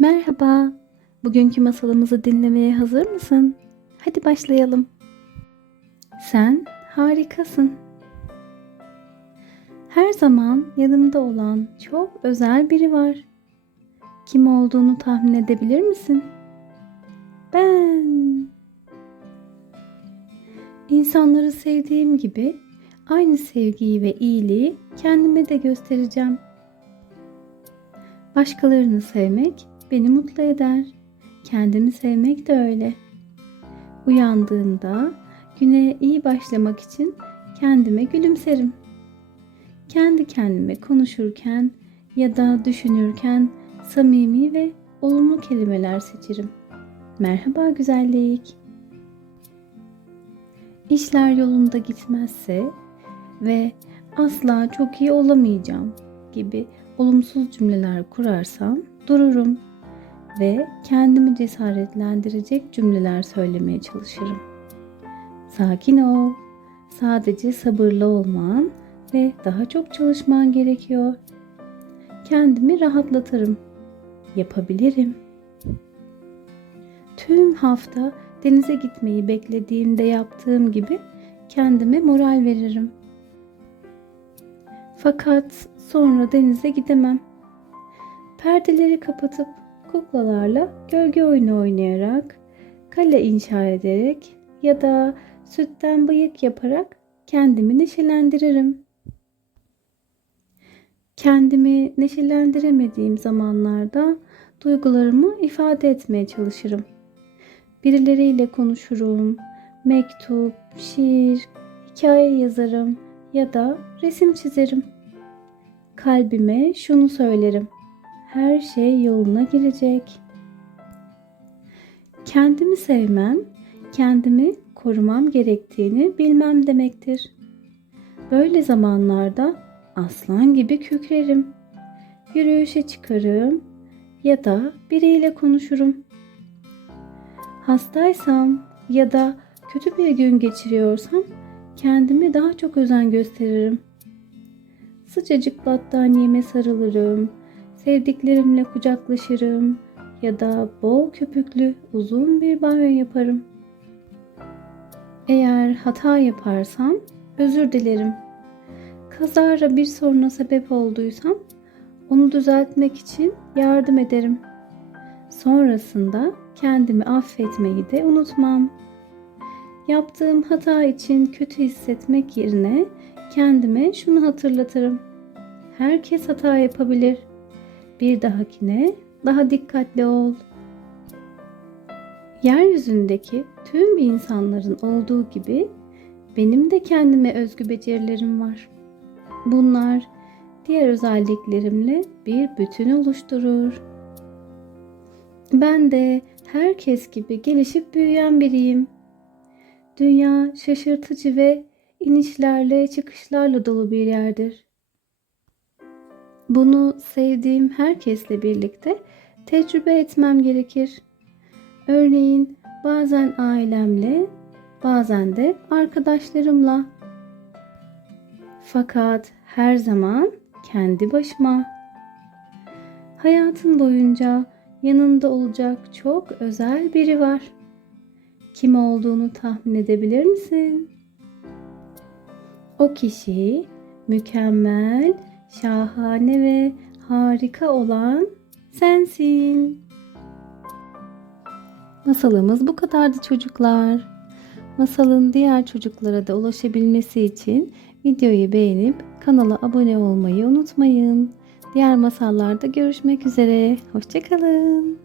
Merhaba. Bugünkü masalımızı dinlemeye hazır mısın? Hadi başlayalım. Sen harikasın. Her zaman yanımda olan çok özel biri var. Kim olduğunu tahmin edebilir misin? Ben. İnsanları sevdiğim gibi aynı sevgiyi ve iyiliği kendime de göstereceğim. Başkalarını sevmek beni mutlu eder. Kendimi sevmek de öyle. Uyandığımda güne iyi başlamak için kendime gülümserim. Kendi kendime konuşurken ya da düşünürken samimi ve olumlu kelimeler seçerim. Merhaba güzellik. İşler yolunda gitmezse ve asla çok iyi olamayacağım gibi olumsuz cümleler kurarsam dururum ve kendimi cesaretlendirecek cümleler söylemeye çalışırım. Sakin ol. Sadece sabırlı olman ve daha çok çalışman gerekiyor. Kendimi rahatlatırım. Yapabilirim. Tüm hafta denize gitmeyi beklediğimde yaptığım gibi kendime moral veririm. Fakat sonra denize gidemem. Perdeleri kapatıp kuklalarla gölge oyunu oynayarak, kale inşa ederek ya da sütten bıyık yaparak kendimi neşelendiririm. Kendimi neşelendiremediğim zamanlarda duygularımı ifade etmeye çalışırım. Birileriyle konuşurum, mektup, şiir, hikaye yazarım ya da resim çizerim. Kalbime şunu söylerim. Her şey yoluna girecek. Kendimi sevmem, kendimi korumam gerektiğini bilmem demektir. Böyle zamanlarda aslan gibi kükrerim. Yürüyüşe çıkarım ya da biriyle konuşurum. Hastaysam ya da kötü bir gün geçiriyorsam kendime daha çok özen gösteririm. Sıcacık battaniyeme sarılırım, sevdiklerimle kucaklaşırım ya da bol köpüklü uzun bir banyo yaparım. Eğer hata yaparsam özür dilerim. Kazara bir soruna sebep olduysam onu düzeltmek için yardım ederim. Sonrasında kendimi affetmeyi de unutmam. Yaptığım hata için kötü hissetmek yerine kendime şunu hatırlatırım. Herkes hata yapabilir. Bir dahakine daha dikkatli ol. Yeryüzündeki tüm insanların olduğu gibi benim de kendime özgü becerilerim var. Bunlar diğer özelliklerimle bir bütün oluşturur. Ben de herkes gibi gelişip büyüyen biriyim. Dünya şaşırtıcı ve inişlerle çıkışlarla dolu bir yerdir. Bunu sevdiğim herkesle birlikte tecrübe etmem gerekir. Örneğin bazen ailemle, bazen de arkadaşlarımla. Fakat her zaman kendi başıma. Hayatın boyunca yanında olacak çok özel biri var. Kim olduğunu tahmin edebilir misin? O kişi mükemmel, şahane ve harika olan sensin. Masalımız bu kadardı çocuklar. Masalın diğer çocuklara da ulaşabilmesi için videoyu beğenip kanala abone olmayı unutmayın. Diğer masallarda görüşmek üzere. Hoşçakalın.